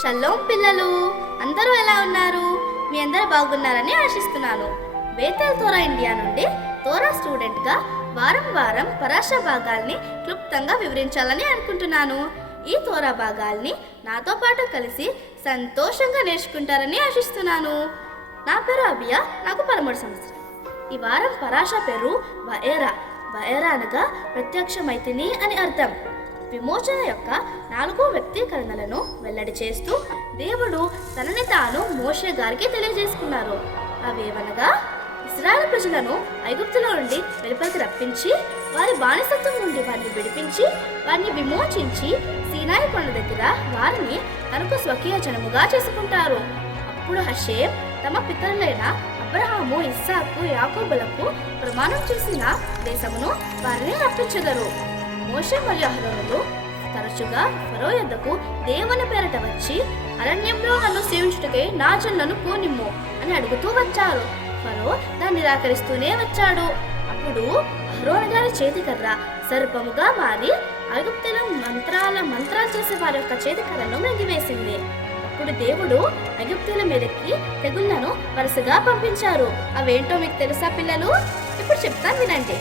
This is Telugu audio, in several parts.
షల్లోం పిల్లలు, అందరూ ఎలా ఉన్నారు? మీ అందరూ బాగున్నారని ఆశిస్తున్నాను. బేతెల్ తోరా ఇండియా నుండి తోరా స్టూడెంట్గా వారం వారం పరాశ భాగాల్ని క్లుప్తంగా వివరించాలని అనుకుంటున్నాను. ఈ తోరా భాగాల్ని నాతో పాటు కలిసి సంతోషంగా నేర్చుకుంటారని ఆశిస్తున్నాను. నా పేరు అబియా, నాకు 13 సంవత్సరం. ఈ వారం పరాశ పేరు వఏరా. వఏరా అనగా ప్రత్యక్షమైతిని అని అర్థం. విమోచన యొక్క 4 వ్యక్తీకరణలను వెల్లడి చేస్తూ దేవుడు తనని తాను మోషే గారికి తెలియజేసుకున్నారు. అవేవనగా, ఇశ్రాయేలు ప్రజలను ఐగుప్తులో నుండి వెలుపలికి రప్పించి వారి బానిసత్వం నుండి వారిని విడిపించి వారిని విమోచించి సీనాయి కొండ దగ్గర వారిని తనకు స్వకీయ జనముగా చేసుకుంటారు. అప్పుడు హషేం తమ పితరులైన అబ్రహాము, ఇస్సాకు, యాకోబులకు ప్రమాణం చేసిన దేశమును వారిని రప్పించెదరు. మోషే మరియు అహరోనులు తరచుగా ఫరో యొద్దకు దేవుని పేరట వచ్చి, అరణ్యంలో నన్ను సేవించుటకై నా జనులను పోనిమ్ము అని అడుగుతూ వచ్చారు. ఫరో దాన్ని నిరాకరిస్తూనే వచ్చాడు. అప్పుడు అహరోను గారి చేతికర్ర సర్పముగా మారి ఐగుప్తుల మంత్రాలు చేసే వారి యొక్క చేతికర్రను మృంగివేసింది. అప్పుడు దేవుడు ఐగుప్తుల మీదకి తెగుళ్లను వరుసగా పంపించారు. అవేంటో మీకు తెలుసా పిల్లలు? ఇప్పుడు చెప్తాను వినండి.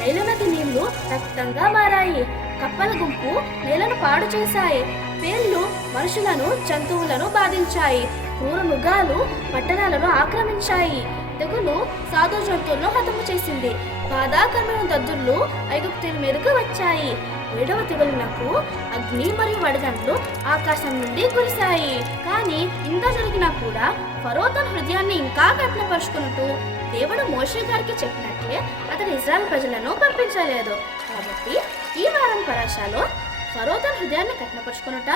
నైలు నది నీళ్లు రక్తంగా మారాయి. కప్పల గుంపు నేలను పాడు చేశాయి. పేర్లు మనుషులను, జంతువులను బాధించాయి. క్రూర మృగాలు పట్టణాలను ఆక్రమించాయి. తెగులు సాధు జంతువులను హతము చేసింది. బాధాకరమైన దద్దుర్లు ఐగుప్తుల మీదకు వచ్చాయి. 7వ తెగులునకు అగ్ని మరియు వడగండ్లు ఆకాశం నుండి కురిశాయి. కానీ ఇంత జరిగినా కూడా ఫరో తన హృదయాన్ని ఇంకా కఠినపరుచుకున్నట్టు దేవుడు మోషే గారికి చెప్పినట్లే అతని ఇశ్రాయేలు ప్రజలను పంపించలేదు. కాబట్టి ఈ వారం పరాశలో ఫరో తన హృదయాన్ని కఠినపరుచుకునుట,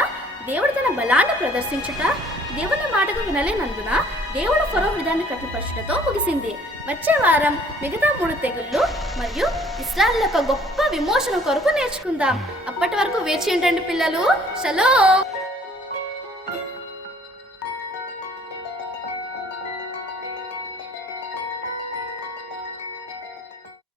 దేవుడు తన బలాన్ని ప్రదర్శించుట, దేవుని మాటకు వినలేనందున దేవుడు ఫరో హృదయాన్ని కఠినపరచుటతో ముగిసింది. వచ్చే వారం మిగతా 3 తెగుళ్ళు మరియు ఇశ్రాయేలు యొక్క గొప్ప విమోచన కొరకు నేర్చుకుందాం. అప్పటి వరకు వేచి ఉండండి పిల్లలు. షలోమ్.